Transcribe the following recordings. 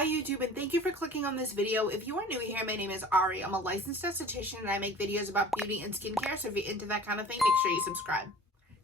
Hi YouTube, and thank you for clicking on this video. If you are new here, my name is Ari. I'm a licensed esthetician and I make videos about beauty and skincare, so if you're into that kind of thing, make sure you subscribe.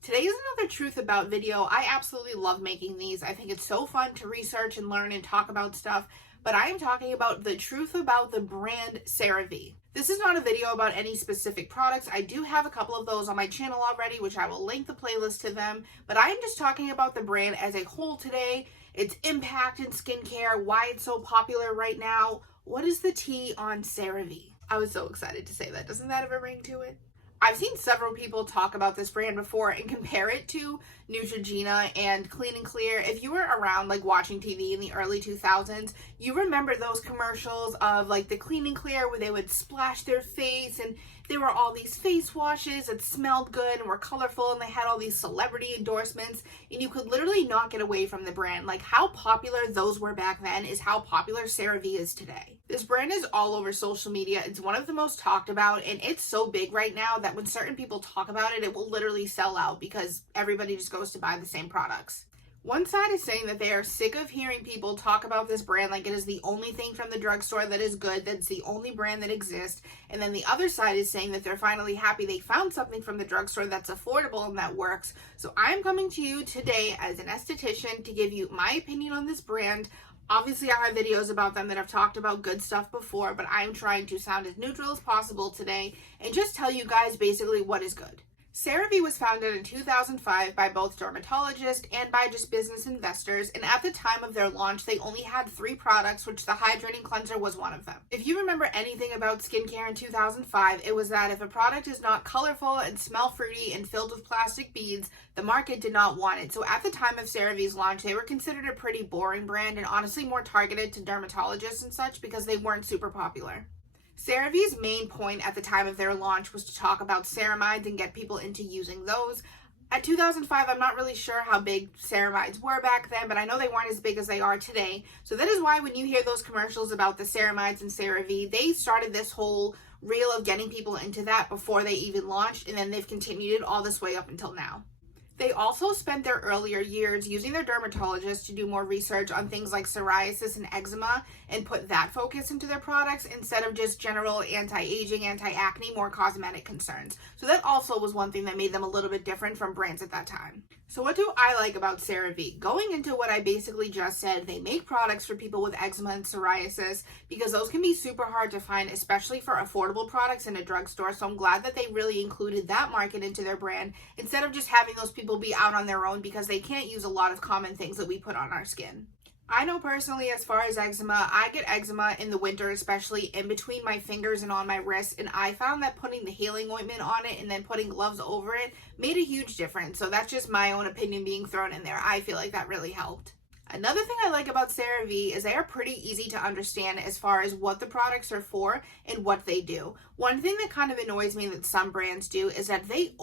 Today is another truth about video. I absolutely love making these. I think it's so fun to research and learn and talk about stuff, but I am talking about the truth about the brand Cerave. This is not a video about any specific products. I do have a couple of those on my channel already, which I will link the playlist to them, but I am just talking about the brand as a whole today. Its impact in skincare, why it's so popular right now. What is the tea on Cerave? I was so excited to say that. Doesn't that have a ring to it? I've seen several people talk about this brand before and compare it to Neutrogena and Clean and Clear. If you were around like watching TV in the early 2000s, you remember those commercials of like the Clean and Clear where they would splash their face and there were all these face washes that smelled good and were colorful and they had all these celebrity endorsements and you could literally not get away from the brand. Like how popular those were back then is how popular Cerave is today. This brand is all over social media. It's one of the most talked about and it's so big right now that when certain people talk about it, it will literally sell out because everybody just goes to buy the same products. One side is saying that they are sick of hearing people talk about this brand like it is the only thing from the drugstore that is good, that's the only brand that exists. And then the other side is saying that they're finally happy they found something from the drugstore that's affordable and that works. So I'm coming to you today as an esthetician to give you my opinion on this brand. Obviously, I have videos about them that I've talked about good stuff before, but I'm trying to sound as neutral as possible today and just tell you guys basically what is good. Cerave was founded in 2005 by both dermatologists and by just business investors, and at the time of their launch, they only had 3 products, which the hydrating cleanser was one of them. If you remember anything about skincare in 2005, it was that if a product is not colorful and smell fruity and filled with plastic beads, the market did not want it. So at the time of Cerave's launch, they were considered a pretty boring brand and honestly more targeted to dermatologists and such because they weren't super popular. Cerave's main point at the time of their launch was to talk about ceramides and get people into using those. At 2005, I'm not really sure how big ceramides were back then, but I know they weren't as big as they are today. So that is why when you hear those commercials about the ceramides and Cerave, they started this whole reel of getting people into that before they even launched, and then they've continued it all this way up until now. They also spent their earlier years using their dermatologists to do more research on things like psoriasis and eczema and put that focus into their products instead of just general anti-aging, anti-acne, more cosmetic concerns. So that also was one thing that made them a little bit different from brands at that time. So what do I like about Cerave? Going into what I basically just said, they make products for people with eczema and psoriasis because those can be super hard to find, especially for affordable products in a drugstore. So I'm glad that they really included that market into their brand instead of just having those people be out on their own because they can't use a lot of common things that we put on our skin. I know personally, as far as eczema, I get eczema in the winter, especially in between my fingers and on my wrists, and I found that putting the healing ointment on it and then putting gloves over it made a huge difference. So that's just my own opinion being thrown in there. I feel like that really helped. Another thing I like about Cerave is they are pretty easy to understand as far as what the products are for and what they do. One thing that kind of annoys me that some brands do is that they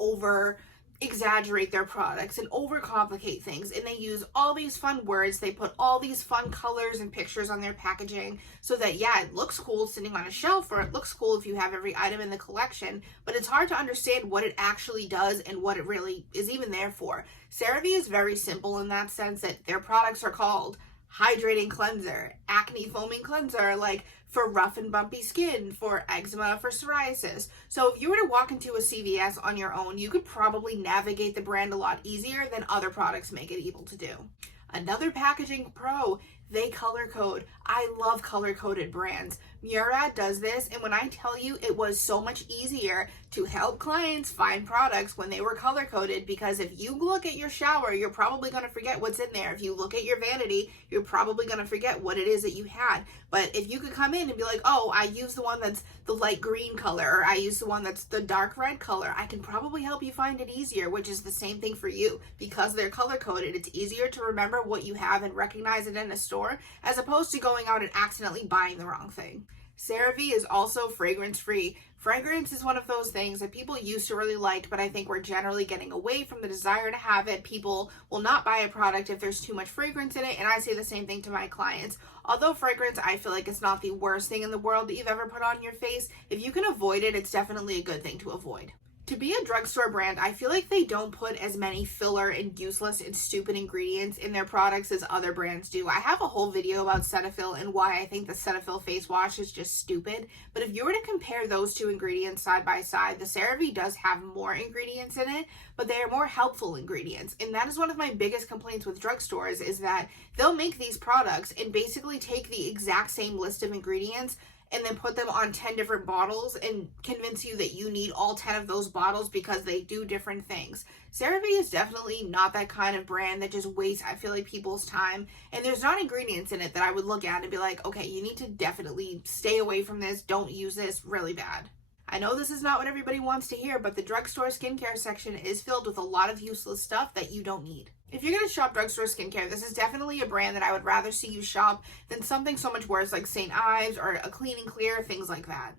exaggerate their products and overcomplicate things, and they use all these fun words, they put all these fun colors and pictures on their packaging so that yeah, it looks cool sitting on a shelf, or it looks cool if you have every item in the collection, but it's hard to understand what it actually does and what it really is even there for. Cerave is very simple in that sense that their products are called hydrating cleanser, acne foaming cleanser, like for rough and bumpy skin, for eczema, for psoriasis. So if you were to walk into a CVS on your own, you could probably navigate the brand a lot easier than other products make it able to do. Another packaging pro, they color code. I love color coded brands. Murad does this, and when I tell you it was so much easier to help clients find products when they were color coded, because if you look at your shower, you're probably going to forget what's in there. If you look at your vanity, you're probably going to forget what it is that you had. But if you could come in and be like, oh, I use the one that's the light green color, or I use the one that's the dark red color, I can probably help you find it easier, which is the same thing for you. Because they're color coded, it's easier to remember what you have and recognize it in a store as opposed to going out and accidentally buying the wrong thing. Cerave is also fragrance free. Fragrance is one of those things that people used to really like, but I think we're generally getting away from the desire to have it. People will not buy a product if there's too much fragrance in it, and I say the same thing to my clients. Although fragrance, I feel like it's not the worst thing in the world that you've ever put on your face. If you can avoid it, it's definitely a good thing to avoid. To be a drugstore brand, I feel like they don't put as many filler and useless and stupid ingredients in their products as other brands do. I have a whole video about Cetaphil and why I think the Cetaphil face wash is just stupid. But if you were to compare those two ingredients side by side, the Cerave does have more ingredients in it, but they are more helpful ingredients. And that is one of my biggest complaints with drugstores, is that they'll make these products and basically take the exact same list of ingredients and then put them on 10 different bottles and convince you that you need all 10 of those bottles because they do different things. Cerave is definitely not that kind of brand that just wastes, I feel like, people's time. And there's not ingredients in it that I would look at and be like, okay, you need to definitely stay away from this. Don't use this. Really bad. I know this is not what everybody wants to hear, but the drugstore skincare section is filled with a lot of useless stuff that you don't need. If you're going to shop drugstore skincare, this is definitely a brand that I would rather see you shop than something so much worse like St. Ives or a Clean and Clear, things like that.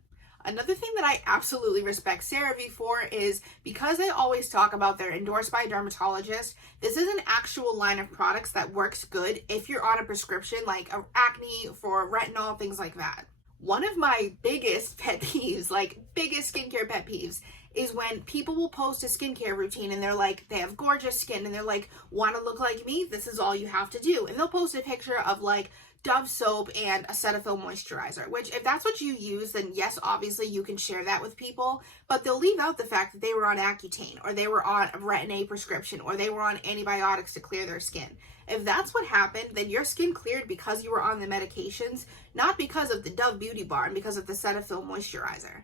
Another thing that I absolutely respect Cerave for is because they always talk about they're endorsed by a dermatologist, this is an actual line of products that works good if you're on a prescription like acne, for retinol, things like that. One of my biggest pet peeves, like biggest skincare pet peeves, is when people will post a skincare routine and they're like, they have gorgeous skin and they're like, want to look like me? This is all you have to do. And they'll post a picture of like Dove soap and a Cetaphil moisturizer, which if that's what you use, then yes, obviously you can share that with people, but they'll leave out the fact that they were on Accutane or they were on a Retin-A prescription or they were on antibiotics to clear their skin. If that's what happened, then your skin cleared because you were on the medications, not because of the Dove Beauty Bar and because of the Cetaphil moisturizer.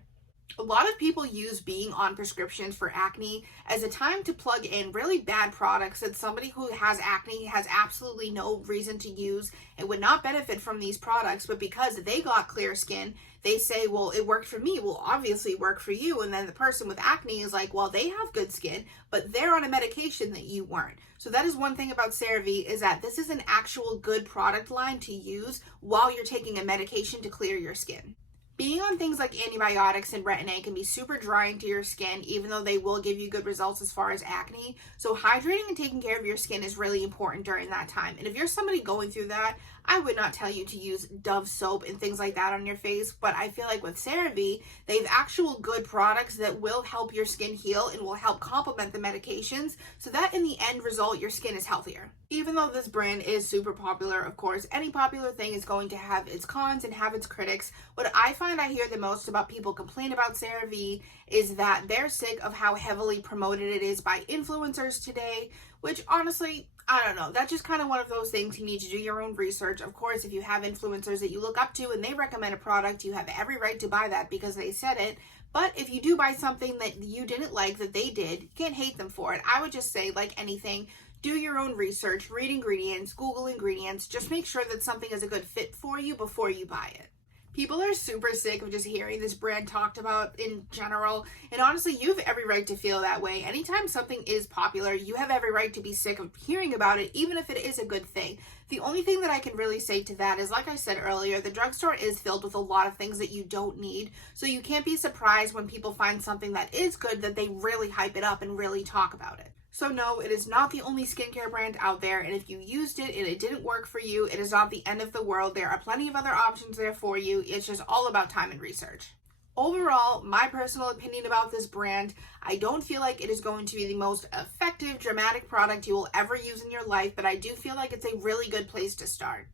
A lot of people use being on prescriptions for acne as a time to plug in really bad products that somebody who has acne has absolutely no reason to use and would not benefit from these products, but because they got clear skin, they say, well, it worked for me, will obviously work for you. And then the person with acne is like, well, they have good skin, but they're on a medication that you weren't. So that is one thing about Cerave, is that this is an actual good product line to use while you're taking a medication to clear your skin. Being on things like antibiotics and Retin-A can be super drying to your skin, even though they will give you good results as far as acne. So hydrating and taking care of your skin is really important during that time. And if you're somebody going through that, I would not tell you to use Dove soap and things like that on your face, but I feel like with Cerave, they have actual good products that will help your skin heal and will help complement the medications so that in the end result, your skin is healthier. Even though this brand is super popular, of course, any popular thing is going to have its cons and have its critics. What I find I hear the most about people complain about Cerave is that they're sick of how heavily promoted it is by influencers today, which honestly, I don't know. That's just kind of one of those things you need to do your own research. Of course, if you have influencers that you look up to and they recommend a product, you have every right to buy that because they said it. But if you do buy something that you didn't like that they did, you can't hate them for it. I would just say, like anything, do your own research, read ingredients, Google ingredients. Just make sure that something is a good fit for you before you buy it. People are super sick of just hearing this brand talked about in general, and honestly, you have every right to feel that way. Anytime something is popular, you have every right to be sick of hearing about it, even if it is a good thing. The only thing that I can really say to that is, like I said earlier, the drugstore is filled with a lot of things that you don't need, so you can't be surprised when people find something that is good that they really hype it up and really talk about it. So no, it is not the only skincare brand out there, and if you used it and it didn't work for you, it is not the end of the world. There are plenty of other options there for you. It's just all about time and research. Overall, my personal opinion about this brand, I don't feel like it is going to be the most effective, dramatic product you will ever use in your life, but I do feel like it's a really good place to start.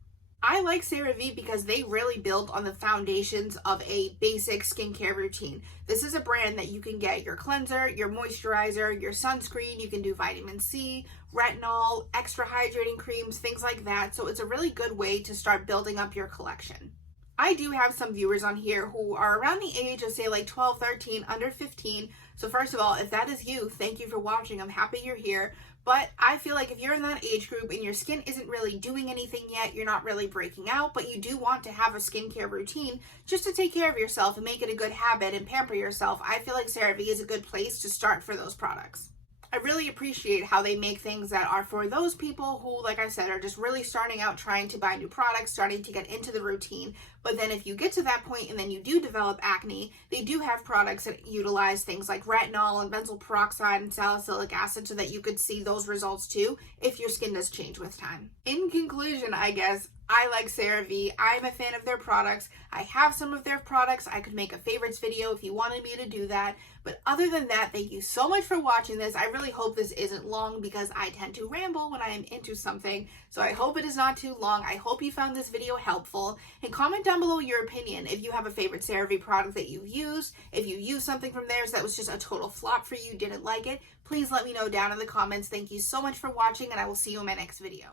I like Cerave because they really build on the foundations of a basic skincare routine. This is a brand that you can get your cleanser, your moisturizer, your sunscreen, you can do vitamin C, retinol, extra hydrating creams, things like that. So it's a really good way to start building up your collection. I do have some viewers on here who are around the age of say like 12, 13, under 15. So first of all, if that is you, thank you for watching. I'm happy you're here. But I feel like if you're in that age group and your skin isn't really doing anything yet, you're not really breaking out, but you do want to have a skincare routine just to take care of yourself and make it a good habit and pamper yourself, I feel like Cerave is a good place to start for those products. I really appreciate how they make things that are for those people who, like I said, are just really starting out trying to buy new products, starting to get into the routine. But then if you get to that point and then you do develop acne, they do have products that utilize things like retinol and benzoyl peroxide and salicylic acid so that you could see those results too if your skin does change with time. In conclusion, I guess, I like Cerave. I'm a fan of their products. I have some of their products. I could make a favorites video if you wanted me to do that. But other than that, thank you so much for watching this. I really hope this isn't long because I tend to ramble when I am into something. So I hope it is not too long. I hope you found this video helpful. And comment down below your opinion if you have a favorite Cerave product that you've used. If you used something from theirs that was just a total flop for you, didn't like it, please let me know down in the comments. Thank you so much for watching, and I will see you in my next video.